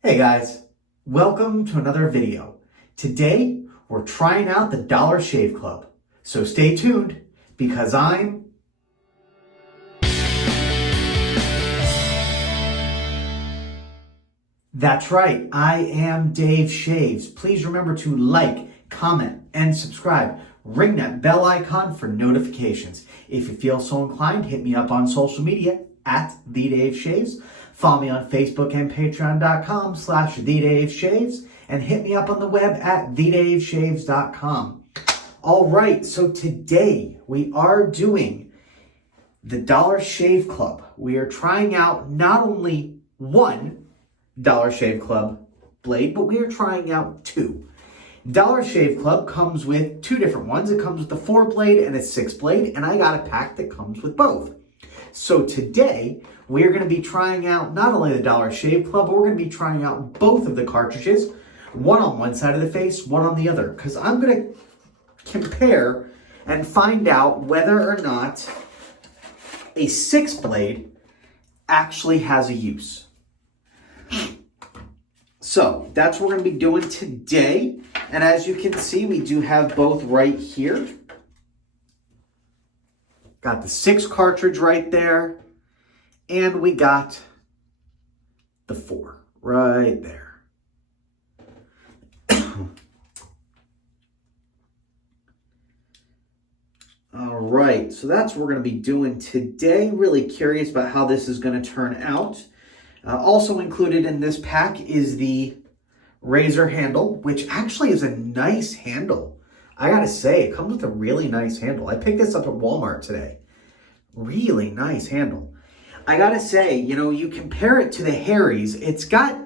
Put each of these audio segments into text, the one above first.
Hey guys, welcome to another video. Today, we're trying out the Dollar Shave Club. So stay tuned because That's right, I am Dave Shaves. Please remember to like, comment, and subscribe. Ring that bell icon for notifications. If you feel so inclined, hit me up on social media at TheDaveShaves. Follow me on Facebook and Patreon.com/TheDaveShaves. And hit me up on the web at TheDaveShaves.com. All right, so today we are doing the Dollar Shave Club. We are trying out not only one Dollar Shave Club blade, but we are trying out two. Dollar Shave Club comes with two different ones. It comes with a 4-blade and a 6-blade, and I got a pack that comes with both. So today, we're going to be trying out not only the Dollar Shave Club, but we're going to be trying out both of the cartridges, one on one side of the face, one on the other, because I'm going to compare and find out whether or not a 6-blade actually has a use. So that's what we're going to be doing today. And as you can see, we do have both right here. Got the 6 cartridge right there. And we got the 4 right there. All right, so that's what we're going to be doing today. Really curious about how this is going to turn out. Also included in this pack is the razor handle, which actually is a nice handle. I gotta say, it comes with a really nice handle. I picked this up at Walmart today. Really nice handle. I gotta say, you compare it to the Harry's, it's got,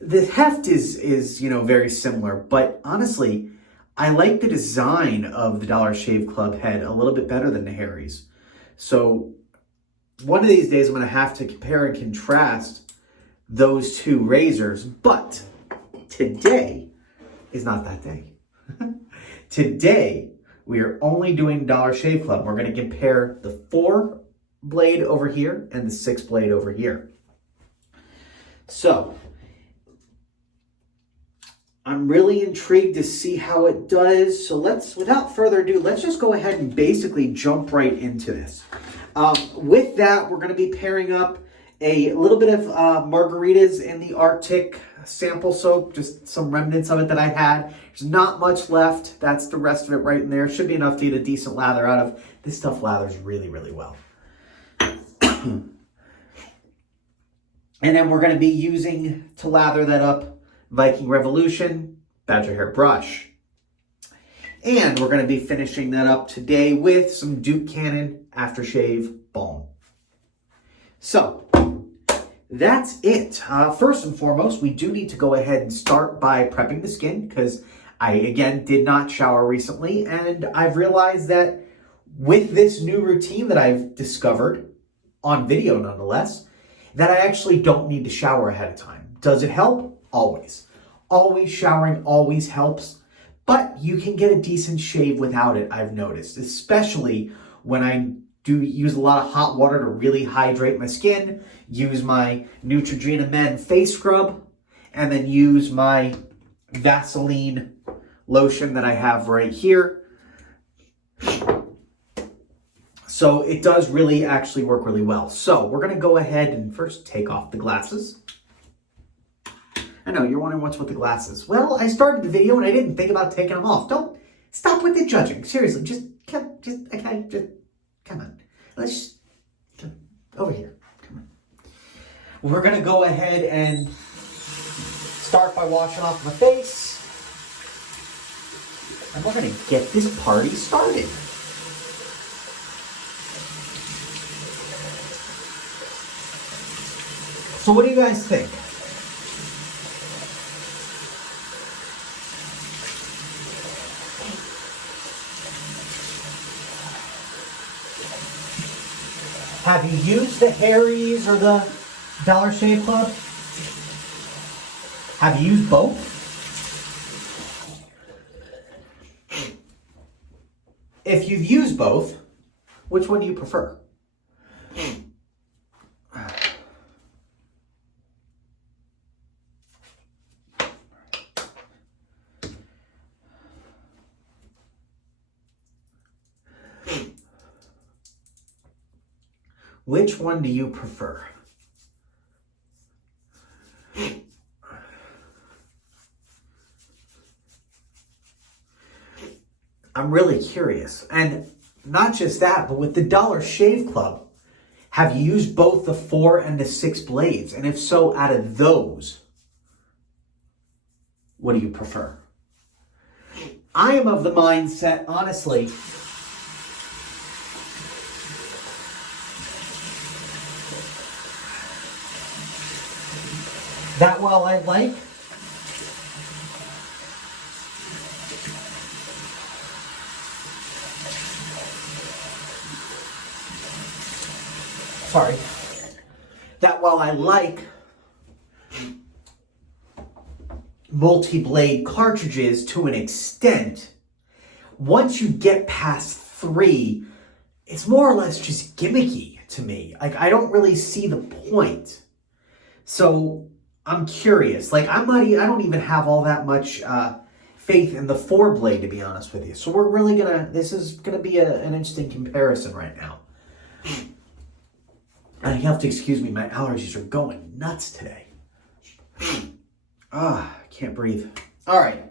the heft is very similar, but honestly, I like the design of the Dollar Shave Club head a little bit better than the Harry's. So one of these days I'm going to have to compare and contrast those two razors, but today is not that day. Today, we are only doing Dollar Shave Club. We're going to compare the 4-blade over here and the 6-blade over here. So, I'm really intrigued to see how it does. So without further ado, let's just go ahead and basically jump right into this. With that, we're going to be pairing up a little bit of Margaritas in the Arctic sample soap, just some remnants of it that I had. There's not much left. That's the rest of it right in there. Should be enough to get a decent lather out of. This stuff lathers really, really well. And then we're going to be using, to lather that up, Viking Revolution Badger Hair Brush. And we're going to be finishing that up today with some Canon Aftershave Balm. So, that's it. First and foremost, we do need to go ahead and start by prepping the skin because I, again, did not shower recently. And I've realized that with this new routine that I've discovered, on video nonetheless, that I actually don't need to shower ahead of time. Does it help? Always. Always showering always helps. But you can get a decent shave without it, I've noticed, especially when I do use a lot of hot water to really hydrate my skin, use my Neutrogena Men face scrub, and then use my Vaseline lotion that I have right here. So it does really actually work really well. So we're going to go ahead and first take off the glasses. I know, you're wondering what's with the glasses. Well, I started the video and I didn't think about taking them off. Don't stop with the judging. Seriously, just come on. Let's over here. Come on. We're gonna go ahead and start by washing off my face, and we're gonna get this party started. So, what do you guys think? Have you used the Harry's or the Dollar Shave Club? Have you used both? If you've used both, which one do you prefer? Which one do you prefer? I'm really curious. And not just that, but with the Dollar Shave Club, have you used both the 4 and the 6 blades? And if so, out of those, what do you prefer? I am of the mindset, honestly, that while I like multi-blade cartridges to an extent, once you get past 3, it's more or less just gimmicky to me. Like, I don't really see the point. So I'm curious. Like, I don't even have all that much faith in the 4 blade, to be honest with you. So we're really this is gonna be an interesting comparison right now. And you have to excuse me, my allergies are going nuts today. I can't breathe. All right.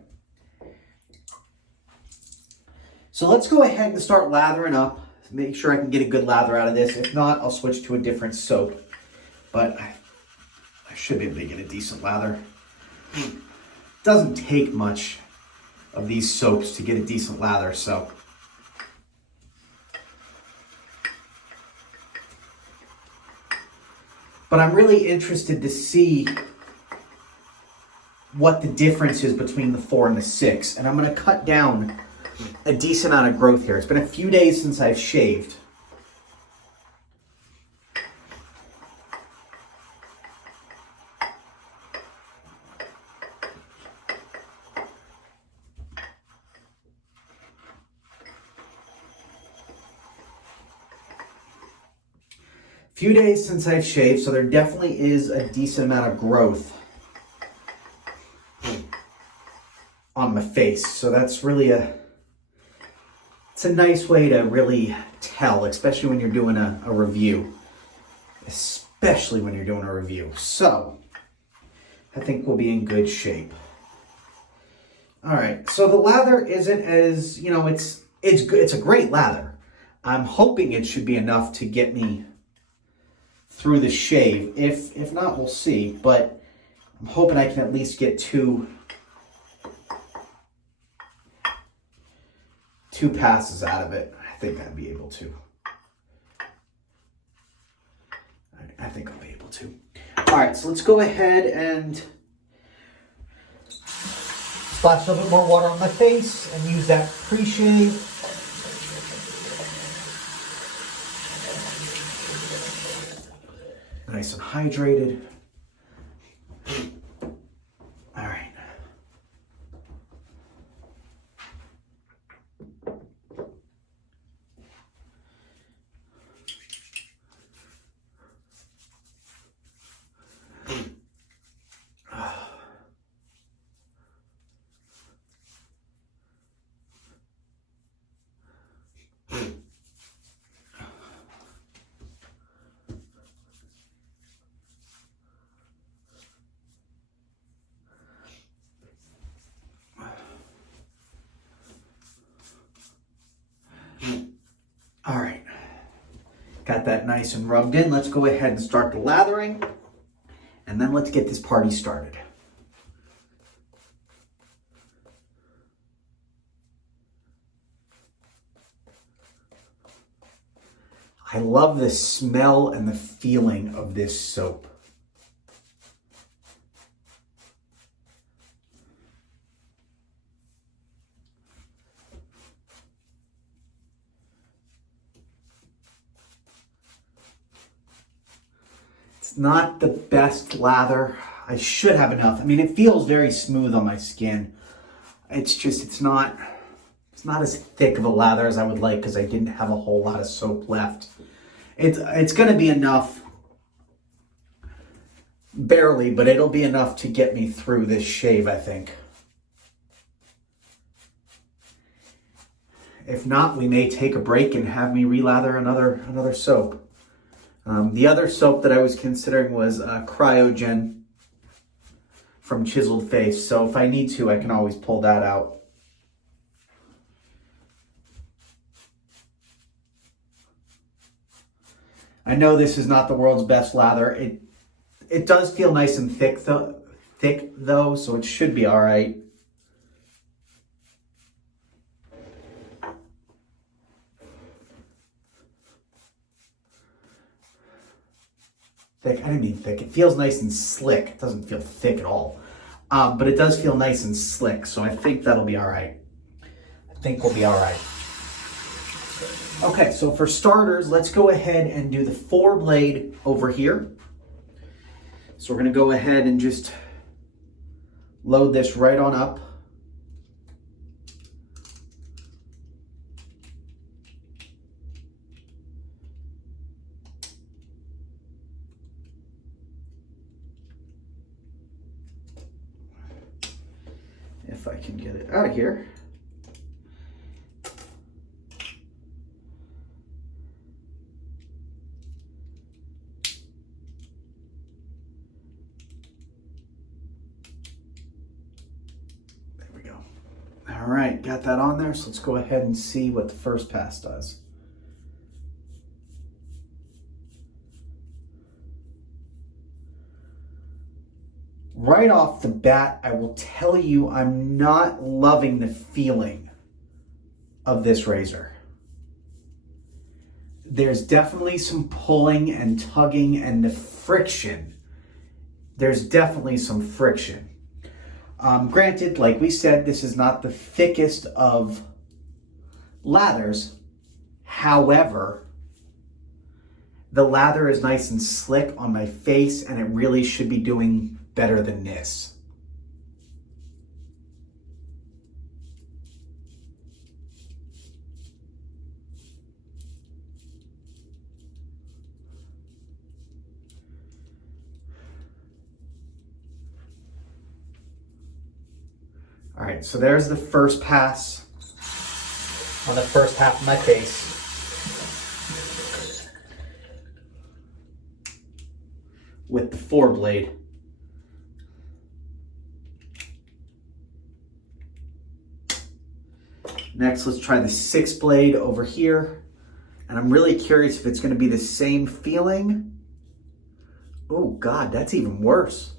So let's go ahead and start lathering up. Make sure I can get a good lather out of this. If not, I'll switch to a different soap. But I should be able to get a decent lather. It doesn't take much of these soaps to get a decent lather, so. But I'm really interested to see what the difference is between the 4 and the 6. And I'm going to cut down a decent amount of growth here. It's been a few days since I've shaved. Few days since I've shaved, so there definitely is a decent amount of growth on my face. So that's really it's a nice way to really tell, especially when you're doing a review. Especially when you're doing a review. So I think we'll be in good shape. All right, so the lather isn't as, it's good. It's a great lather. I'm hoping it should be enough to get me through the shave. If not, we'll see. But I'm hoping I can at least get two passes out of it. I think I'd be able to. I think I'll be able to. All right, so let's go ahead and splash a little bit more water on my face and use that pre-shave. Nice and hydrated. All right. All right, got that nice and rubbed in. Let's go ahead and start the lathering, and then let's get this party started. I love the smell and the feeling of this soap. It's not the best lather. I should have enough. I mean, it feels very smooth on my skin. It's just, it's not as thick of a lather as I would like because I didn't have a whole lot of soap left. It's going to be enough, barely, but it'll be enough to get me through this shave, I think. If not, we may take a break and have me relather another soap. The other soap that I was considering was Cryogen from Chiseled Face. So if I need to, I can always pull that out. I know this is not the world's best lather. It does feel nice and thick though, so it should be all right. Thick, I didn't mean thick. It feels nice and slick. It doesn't feel thick at all. But it does feel nice and slick, so I think that'll be all right. I think we'll be all right. Okay, so for starters, let's go ahead and do the 4-blade over here. So we're gonna go ahead and just load this right on up. If I can get it out of here. There we go. All right, got that on there. So let's go ahead and see what the first pass does. Right off the bat, I will tell you I'm not loving the feeling of this razor. There's definitely some pulling and tugging and the friction. There's definitely some friction. Granted, like we said, this is not the thickest of lathers. However, the lather is nice and slick on my face, and it really should be doing better than this. All right, so there's the first pass on the first half of my face. With the 4-blade. Next, let's try the 6-blade over here. And I'm really curious if it's going to be the same feeling. Oh God, that's even worse.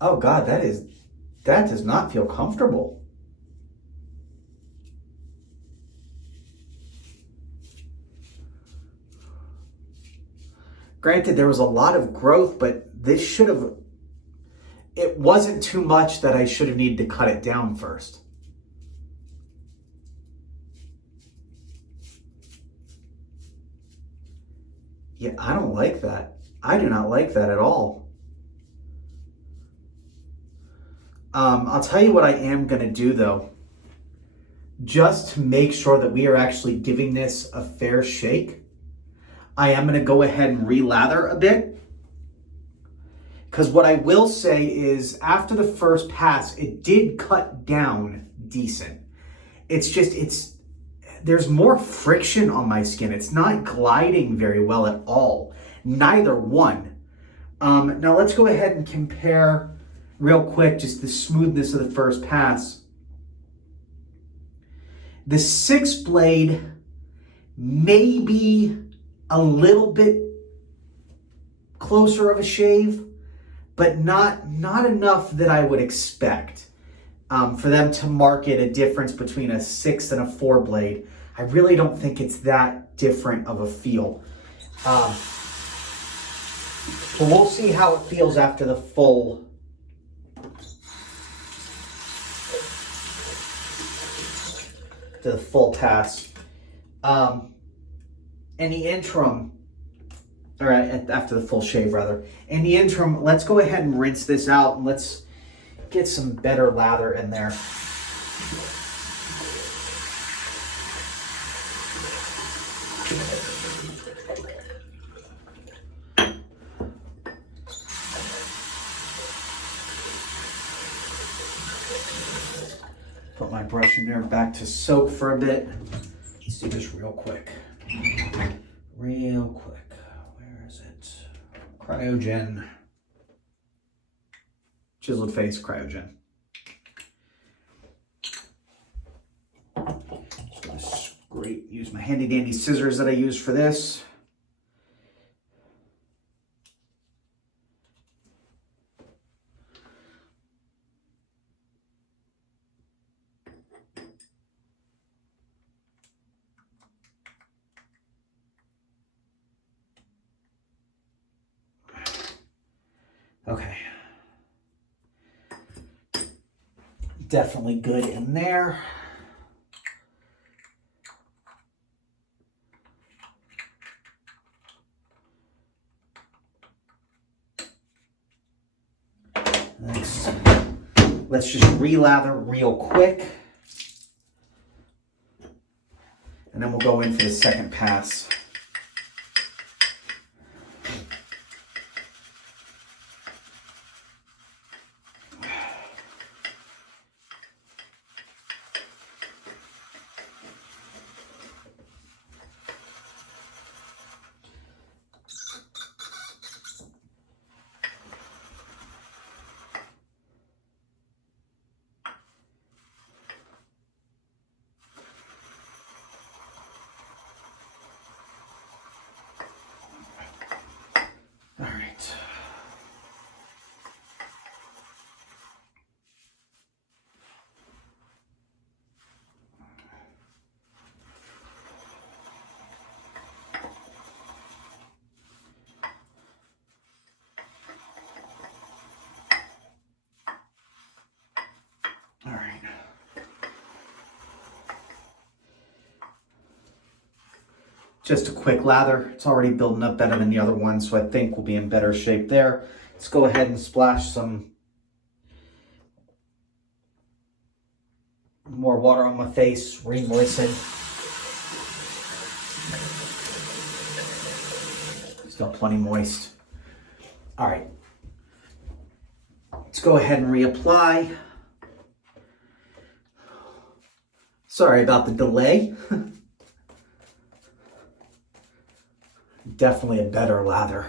Oh God, that does not feel comfortable. Granted, there was a lot of growth, but this should have, it wasn't too much that I should have needed to cut it down first. Yeah, I don't like that. I do not like that at all. I'll tell you what I am going to do though, just to make sure that we are actually giving this a fair shake. I am going to go ahead and re-lather a bit. Because what I will say is after the first pass, it did cut down decent. It's just, there's more friction on my skin. It's not gliding very well at all. Neither one. Now let's go ahead and compare real quick, just the smoothness of the first pass. The 6-blade may be a little bit closer of a shave, but not enough that I would expect for them to market a difference between a 6 and a 4-blade. I really don't think it's that different of a feel. So we'll see how it feels after the full pass. In the interim, all right, after the full shave rather. In the interim, let's go ahead and rinse this out and let's get some better lather in there. Put my brush in there back to soak for a bit. see this real quick. Real quick. Where is it? Cryogen. Chiseled Face Cryogen. So this is great. Use my handy dandy scissors that I use for this. Okay. Definitely good in there. Next, let's just relather real quick. And then we'll go in for the second pass. All right. All right. Just a quick lather. It's already building up better than the other one, so I think we'll be in better shape there. Let's go ahead and splash some more water on my face, re-moisten. Still plenty moist. All right. Let's go ahead and reapply. Sorry about the delay. Definitely a better lather.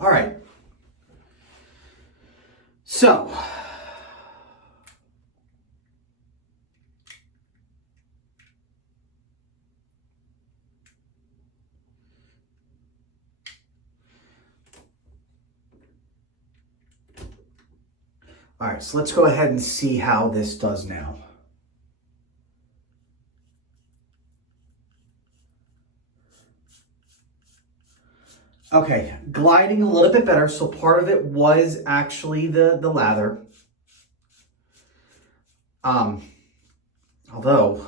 All right. So, all right, so let's go ahead and see how this does now. Okay, gliding a little bit better. So part of it was actually the lather. Although,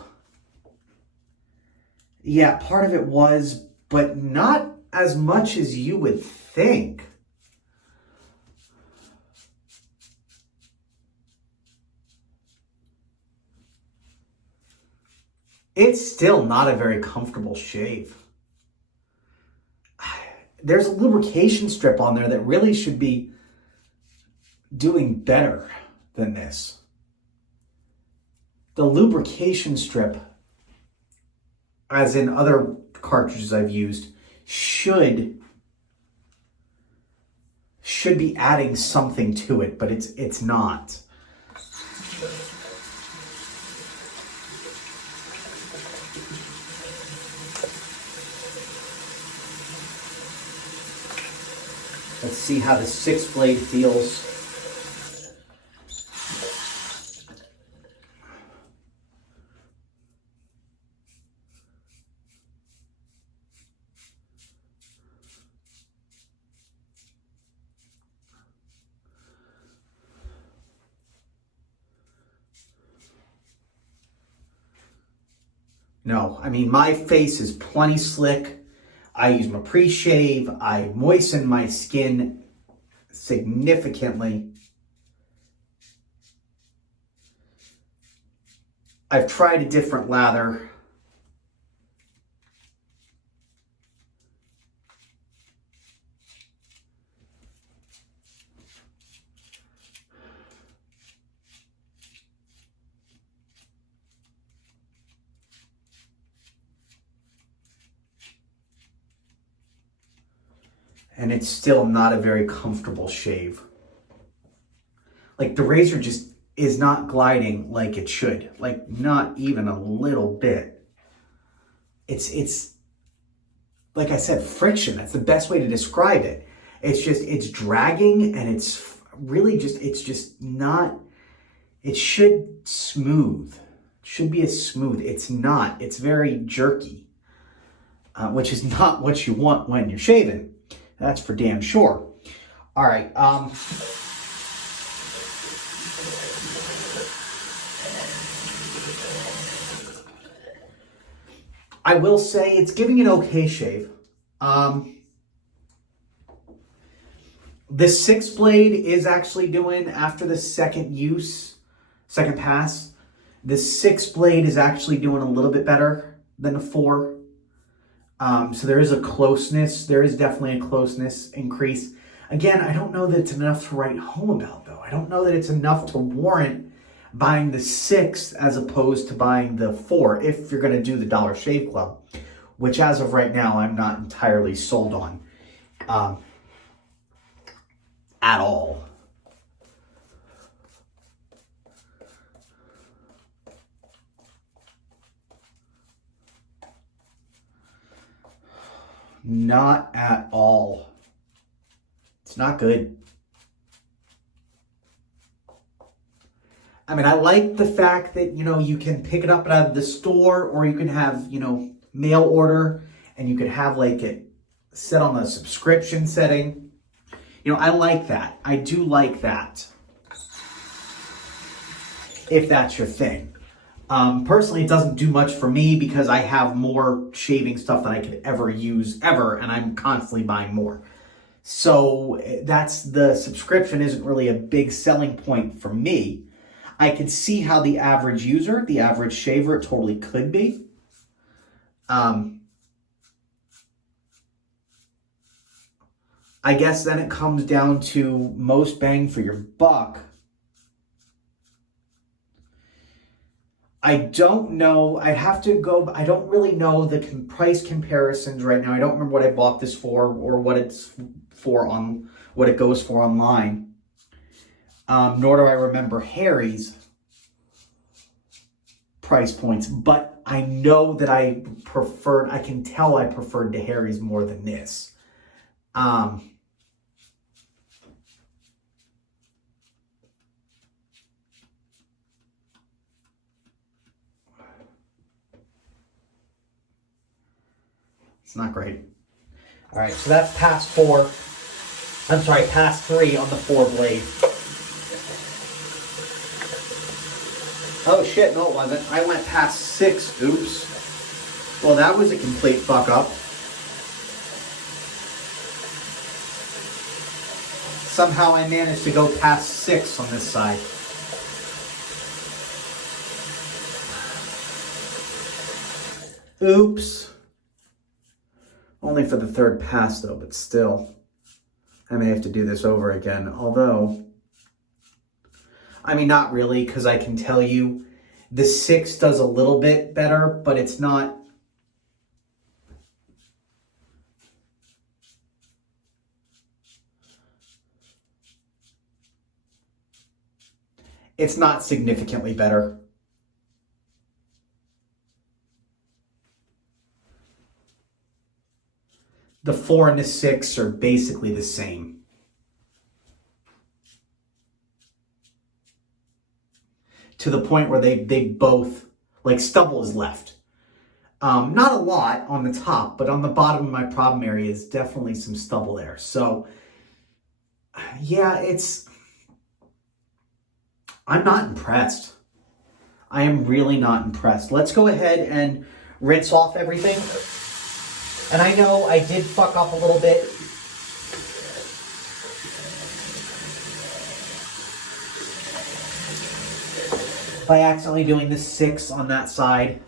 yeah, part of it was, but not as much as you would think. It's still not a very comfortable shave. There's a lubrication strip on there that really should be doing better than this. The lubrication strip, as in other cartridges I've used, should be adding something to it, but it's not. Let's see how the 6-blade feels. No, I mean, my face is plenty slick. I use my pre-shave. I moisten my skin significantly. I've tried a different lather. And it's still not a very comfortable shave. Like the razor just is not gliding like it should. Like not even a little bit. It's like I said, friction. That's the best way to describe it. It's dragging and it's really just not, it should smooth. It should be as smooth. It's not. It's very jerky, which is not what you want when you're shaving. That's for damn sure. All right. I will say it's giving an okay shave. The 6 blade is actually doing, after the second pass, the 6 blade is actually doing a little bit better than the 4. So there is a closeness. There is definitely a closeness increase. Again, I don't know that it's enough to write home about, though. I don't know that it's enough to warrant buying the 6 as opposed to buying the 4 if you're going to do the Dollar Shave Club, which as of right now, I'm not entirely sold on at all. Not at all. It's not good. I mean, I like the fact that, you know, you can pick it up out of the store, or you can have, you know, mail order, and you could have like it set on a subscription setting. You know, I like that. I do like that. If that's your thing. Personally, it doesn't do much for me because I have more shaving stuff than I could ever use ever, and I'm constantly buying more. So that's, the subscription isn't really a big selling point for me. I can see how the average user, the average shaver, it totally could be. I guess then it comes down to most bang for your buck. I don't know. I'd have to go. I don't really know the price comparisons right now. I don't remember what I bought this for or what it's for on what it goes for online. Nor do I remember Harry's price points. But I know that I can tell I preferred the Harry's more than this. It's not great. All right, so that's pass 4. I'm sorry, pass 3 on the 4 blade. Oh shit, no it wasn't. I went past 6, oops. Well, that was a complete fuck up. Somehow I managed to go past 6 on this side. Oops. Only for the 3rd pass though, but still. I may have to do this over again. Although, I mean, not really, because I can tell you the 6 does a little bit better, but it's not. It's not significantly better. The 4 and the 6 are basically the same. To the point where they both, like, stubble is left. Not a lot on the top, but on the bottom of my problem area is definitely some stubble there. So, yeah, I'm not impressed. I am really not impressed. Let's go ahead and rinse off everything. And I know I did fuck up a little bit. By accidentally doing the 6 on that side.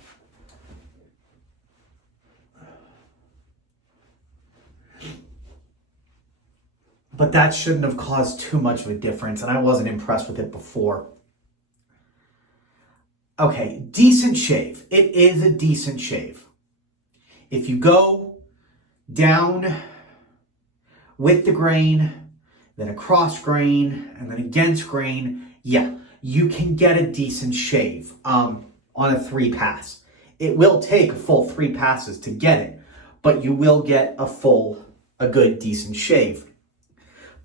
But that shouldn't have caused too much of a difference, and I wasn't impressed with it before. Okay, decent shave. It is a decent shave. If you go down with the grain, then across grain, and then against grain, yeah, you can get a decent shave on a 3-pass. It will take a full 3 passes to get it, but you will get a good, decent shave.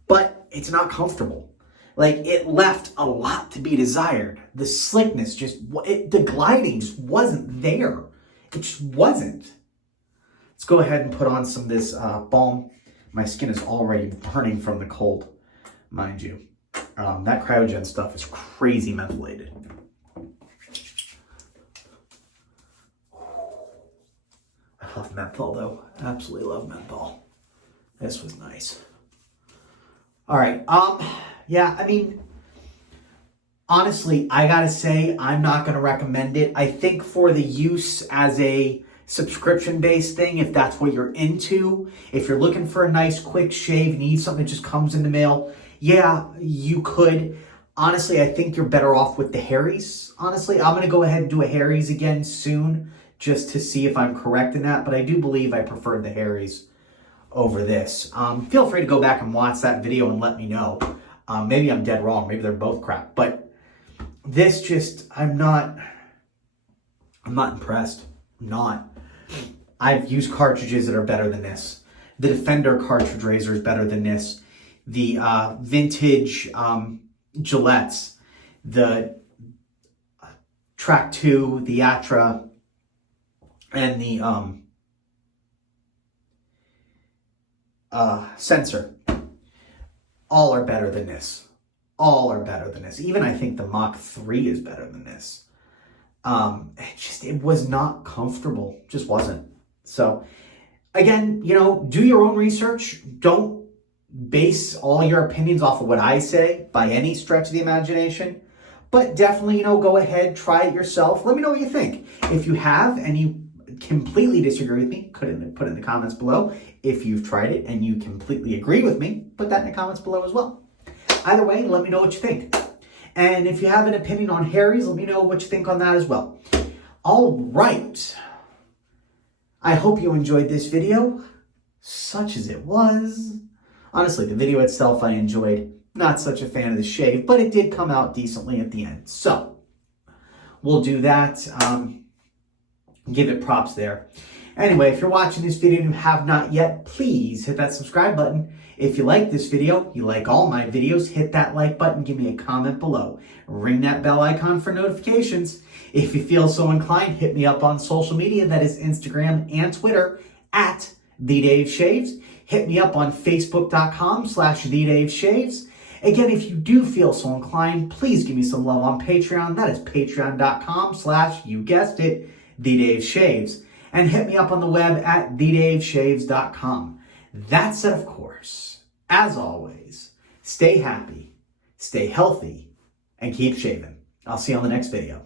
But it's not comfortable. Like, it left a lot to be desired. The slickness the gliding just wasn't there. It just wasn't. Let's go ahead and put on some of this balm. My skin is already burning from the cold, mind you. That Cryogen stuff is crazy mentholated. I love menthol, though. Absolutely love menthol. This was nice. All right. Yeah, I mean, honestly, I gotta say, I'm not gonna recommend it. I think for the use as a subscription-based thing, if that's what you're into, if you're looking for a nice quick shave, need something that just comes in the mail, yeah, you could. Honestly, I think you're better off with the Harry's. Honestly, I'm gonna go ahead and do a Harry's again soon, just to see if I'm correct in that, but I do believe I preferred the Harry's over this. Feel free to go back and watch that video and let me know. Maybe I'm dead wrong. Maybe they're both crap. But this just, I'm not impressed. I'm not. I've used cartridges that are better than this. The Defender cartridge razor is better than this. The vintage Gillettes, the Track 2, the Atra, and the Sensor, all are better than this. All are better than this. Even I think the Mach 3 is better than this. It was not comfortable. Just wasn't. So again, do your own research. Don't base all your opinions off of what I say by any stretch of the imagination. But definitely, go ahead, try it yourself. Let me know what you think. If you have and you completely disagree with me, put it in the comments below. If you've tried it and you completely agree with me, put that in the comments below as well. Either way, let me know what you think. And if you have an opinion on Harry's, let me know what you think on that as well. All right. I hope you enjoyed this video, such as it was. Honestly, the video itself I enjoyed. Not such a fan of the shave, but it did come out decently at the end. So, we'll do that. Give it props there. Anyway, if you're watching this video and you have not yet, please hit that subscribe button. If you like this video, you like all my videos, hit that like button, give me a comment below. Ring that bell icon for notifications. If you feel so inclined, hit me up on social media, that is Instagram and Twitter, at TheDaveShaves. Hit me up on Facebook.com/TheDaveShaves. Again, if you do feel so inclined, please give me some love on Patreon. That is Patreon.com/ you guessed it, TheDaveShaves. And hit me up on the web at TheDaveShaves.com. That said, of course, as always, stay happy, stay healthy, and keep shaving. I'll see you on the next video.